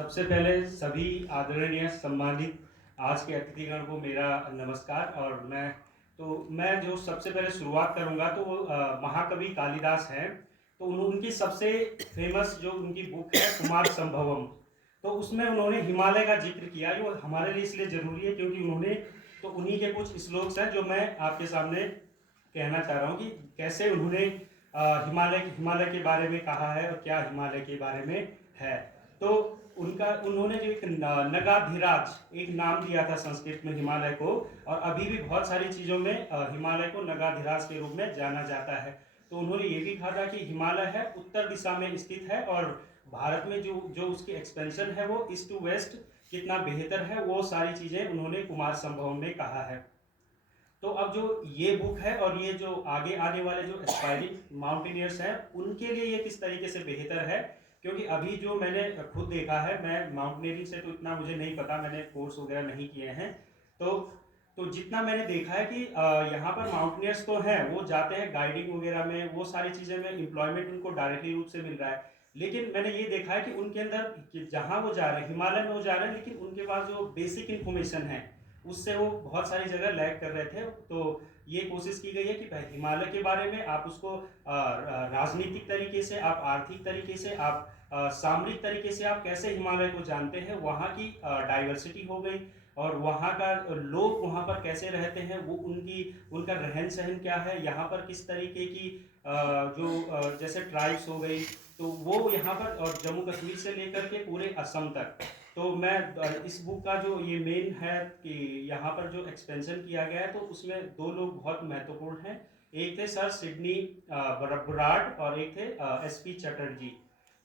सबसे पहले सभी आदरणीय सम्मानित आज के अतिथिगण को मेरा नमस्कार। और मैं जो सबसे पहले शुरुआत करूंगा तो वो महाकवि कालिदास हैं। तो उनकी सबसे फेमस जो उनकी बुक है कुमार संभवम, तो उसमें उन्होंने हिमालय का जिक्र किया। जो हमारे लिए इसलिए जरूरी है क्योंकि उन्हीं के कुछ श्लोक हैं जो मैं आपके सामने कहना चाह रहा हूँ कि कैसे उन्होंने हिमालय के बारे में कहा है और क्या हिमालय के बारे में है। तो उन्होंने जो एक नगाधिराज एक नाम दिया था संस्कृत में हिमालय को, और अभी भी बहुत सारी चीज़ों में हिमालय को नगाधिराज के रूप में जाना जाता है। तो उन्होंने ये भी कहा था कि हिमालय है उत्तर दिशा में स्थित है, और भारत में जो जो उसकी एक्सपेंशन है वो ईस्ट टू वेस्ट कितना बेहतर है, वो सारी चीज़ें उन्होंने कुमार संभव में कहा है। तो अब जो ये बुक है और ये जो आगे आने वाले जो एस्पायरिंग माउंटेनियर्स हैं उनके लिए ये किस तरीके से बेहतर है, क्योंकि अभी जो मैंने खुद देखा है, मैं माउंटेनियरिंग से तो इतना मुझे नहीं पता, मैंने कोर्स वगैरह नहीं किए हैं। तो जितना मैंने देखा है कि यहाँ पर माउंटेनियर्स तो हैं, वो जाते हैं गाइडिंग वगैरह में, वो सारी चीज़ें में एम्प्लॉयमेंट उनको डायरेक्टली रूप से मिल रहा है। लेकिन मैंने ये देखा है कि उनके अंदर कि जहाँ वो जा रहे हैं हिमालय में वो जा रहे हैं, लेकिन उनके पास जो बेसिक इन्फॉर्मेशन है उससे वो बहुत सारी जगह लैग कर रहे थे। तो ये कोशिश की गई है कि भाई हिमालय के बारे में आप उसको राजनीतिक तरीके से, आप आर्थिक तरीके से, आप सामरिक तरीके से आप कैसे हिमालय को जानते हैं, वहाँ की डाइवर्सिटी हो गई, और वहाँ का लोग वहाँ पर कैसे रहते हैं, वो उनका रहन सहन क्या है, यहाँ पर किस तरीके की जैसे ट्राइब्स हो गई, तो वो यहाँ पर, और जम्मू कश्मीर से लेकर के पूरे असम तक। तो मैं इस बुक का जो ये मेन है कि यहाँ पर जो एक्सपेंशन किया गया है, तो उसमें दो लोग बहुत महत्वपूर्ण हैं। एक थे सर सिडनी बुराड और एक थे एसपी चटर्जी।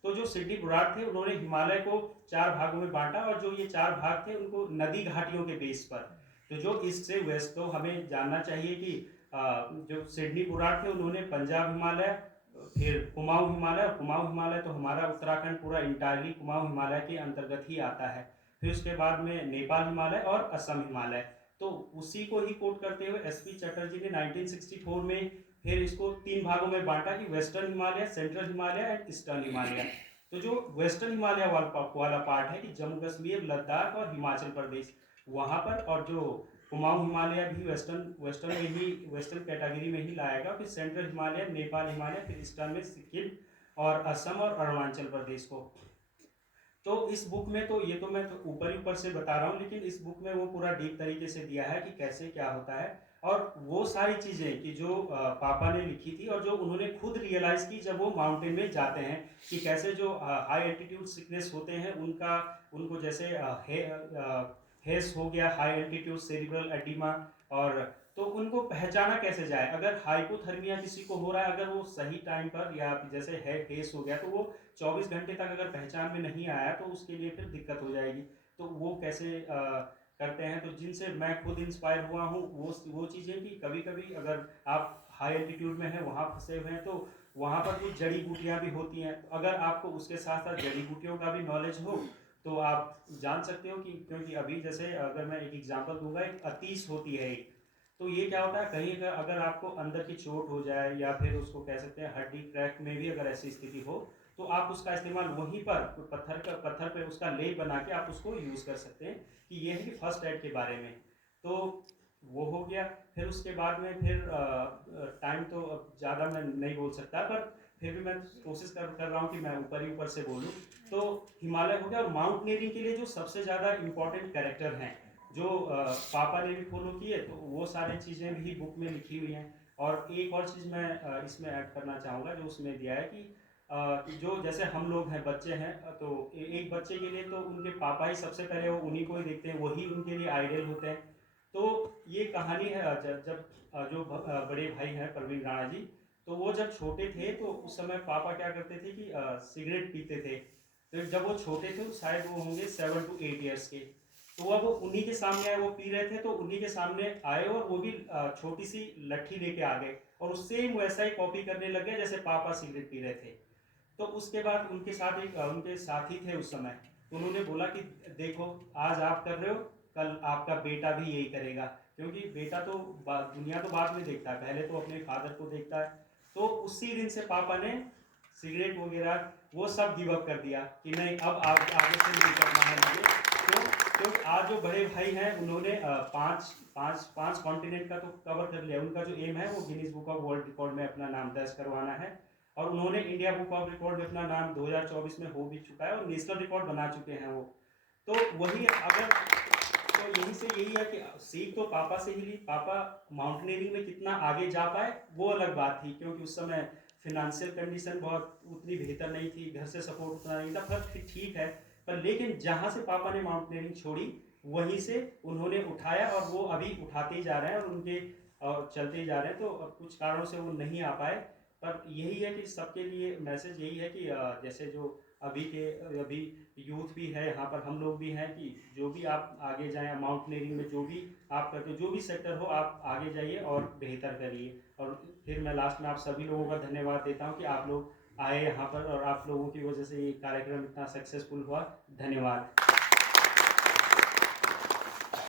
तो जो सिडनी बुराड थे उन्होंने हिमालय को 4 भागों में बांटा, और जो ये 4 भाग थे उनको नदी घाटियों के बेस पर। तो जो ईस्ट से वेस्ट, तो हमें जानना चाहिए कि जो सिडनी बुराड थे उन्होंने पंजाब हिमालय, फिर कुमाऊं हिमालय, और कुमाऊं हिमालय तो हमारा उत्तराखंड पूरा इंटायरली कुमाऊं हिमालय के अंतर्गत ही आता है। फिर उसके बाद में नेपाल हिमालय और असम हिमालय। तो उसी को ही कोट करते हुए एसपी चटर्जी ने 1964 में फिर इसको 3 भागों में बांटा कि western Himalaya, central Himalaya and eastern Himalaya. तो जो वेस्टर्न हिमालय वाला पार्ट है कि जम्मू कश्मीर, लद्दाख और हिमाचल प्रदेश वहाँ पर, और जो कुमाऊं हिमालय भी वेस्टर्न वेस्टर्न में ही, वेस्टर्न कैटेगरी में ही लाएगा। फिर सेंट्रल हिमालय, नेपाल हिमालय, फिर ईस्टर्न में सिक्किम और असम और अरुणाचल प्रदेश को। तो इस बुक में तो ये तो मैं तो ऊपर से बता रहा हूँ, लेकिन इस बुक में वो पूरा डीप तरीके से दिया है कि कैसे क्या होता है, और वो सारी चीज़ें कि जो पापा ने लिखी थी और जो उन्होंने खुद रियलाइज़ की जब वो माउंटेन में जाते हैं, कि कैसे जो हाई एल्टीट्यूड सिकनेस होते हैं उनका, उनको जैसे हेस हो गया, हाई एल्टीट्यूड सेरिब्रल एडिमा, और तो उनको पहचाना कैसे जाए। अगर हाइपोथर्मिया किसी को हो रहा है, अगर वो सही टाइम पर, या जैसे हेस हो गया, तो वो 24 घंटे तक अगर पहचान में नहीं आया तो उसके लिए फिर दिक्कत हो जाएगी। तो वो कैसे करते हैं, तो जिनसे मैं खुद इंस्पायर हुआ हूँ वो चीज़ें कि कभी कभी अगर आप हाई एल्टीट्यूड में हैं, वहाँ फंसे हुए हैं, तो वहाँ पर कुछ जड़ी बूटियाँ भी होती हैं। तो अगर आपको उसके साथ साथ जड़ी बूटियों का भी नॉलेज हो तो आप जान सकते हो कि, क्योंकि अभी जैसे अगर मैं एक एग्जांपल दूंगा, एक अतीस होती है एक, तो ये क्या होता है, कहीं अगर आपको अंदर की चोट हो जाए, या फिर उसको कह सकते हैं हड्डी क्रैक में भी अगर ऐसी स्थिति हो, तो आप उसका इस्तेमाल वहीं पर पत्थर पे उसका लेप बना के आप उसको यूज़ कर सकते हैं। कि ये है कि फर्स्ट एड के बारे में। तो वो हो गया। फिर उसके बाद में फिर टाइम तो अब ज़्यादा मैं नहीं बोल सकता, पर फिर भी मैं कोशिश कर रहा हूँ कि मैं ऊपर से बोलूँ। तो हिमालय हो गया, और माउंटनियरिंग के लिए जो सबसे ज़्यादा इम्पोर्टेंट कैरेक्टर हैं जो पापा ने भी फॉलो किए, तो वो सारी चीज़ें भी बुक में लिखी हुई हैं। और एक और चीज़ मैं इसमें ऐड करना चाहूँगा जो उसमें दिया है कि जो जैसे हम लोग हैं, बच्चे हैं, तो एक बच्चे के लिए तो उनके पापा ही सबसे पहले, वो उन्हीं को ही देखते हैं, वही उनके लिए आइडियल होते हैं। तो ये कहानी है जब जो बड़े भाई हैं प्रवीण राणा जी, तो वो जब छोटे थे तो उस समय पापा क्या करते थे कि सिगरेट पीते थे। तो जब वो छोटे थे, शायद वो होंगे 7 to 8 ईयर्स के, तो अब वो उन्हीं के सामने आए, वो पी रहे थे, तो उन्हीं के सामने आए और वो भी छोटी सी लट्ठी लेके आ गए, और उससे वैसा ही कॉपी करने लगे जैसे पापा सिगरेट पी रहे थे। तो उसके बाद उनके साथ एक उनके साथी थे उस समय, तो उन्होंने बोला कि देखो, आज आप कर रहे हो, कल आपका बेटा भी यही करेगा। क्योंकि बेटा तो दुनिया तो बाद में देखता है, पहले तो अपने फादर को देखता है। तो उसी दिन से पापा ने सिगरेट वगैरह वो सब गिव अप कर दिया कि नहीं अब आगे से नहीं करना है मुझे। तो आज जो बड़े भाई हैं उन्होंने पांच पांच पांच कॉन्टिनेंट का तो कवर कर लिया। उनका जो एम है वो Guinness book of world record में अपना नाम दर्ज करवाना है, और उन्होंने इंडिया बुक ऑफ रिकॉर्ड में अपना नाम 2024 में हो भी चुका है और नेशनल रिकॉर्ड बना चुके हैं वो। तो वही अगर तो यही से यही है कि सीख तो पापा से ही ली। पापा माउंटेनियरिंग में कितना आगे जा पाए वो अलग बात थी, क्योंकि उस समय फिनेंशियल कंडीशन बहुत उतनी बेहतर नहीं थी, घर से सपोर्ट उतना नहीं था, पर फिर ठीक है। पर लेकिन जहाँ से पापा ने माउंटेनियरिंग छोड़ी वहीं से उन्होंने उठाया और वो अभी उठाते ही जा रहे हैं और उनके और चलते ही जा रहे हैं। तो अब कुछ कारणों से वो नहीं आ पाए, पर यही है कि सबके लिए मैसेज यही है कि जैसे जो अभी यूथ भी है यहाँ पर, हम लोग भी हैं, कि जो भी आप आगे जाएं माउंटेनियरिंग में, जो भी आप करते हो, जो भी सेक्टर हो, आप आगे जाइए और बेहतर करिए। और फिर मैं लास्ट में आप सभी लोगों का धन्यवाद देता हूँ कि आप लोग आए यहाँ पर और आप लोगों की वजह से ये कार्यक्रम इतना सक्सेसफुल हुआ। धन्यवाद।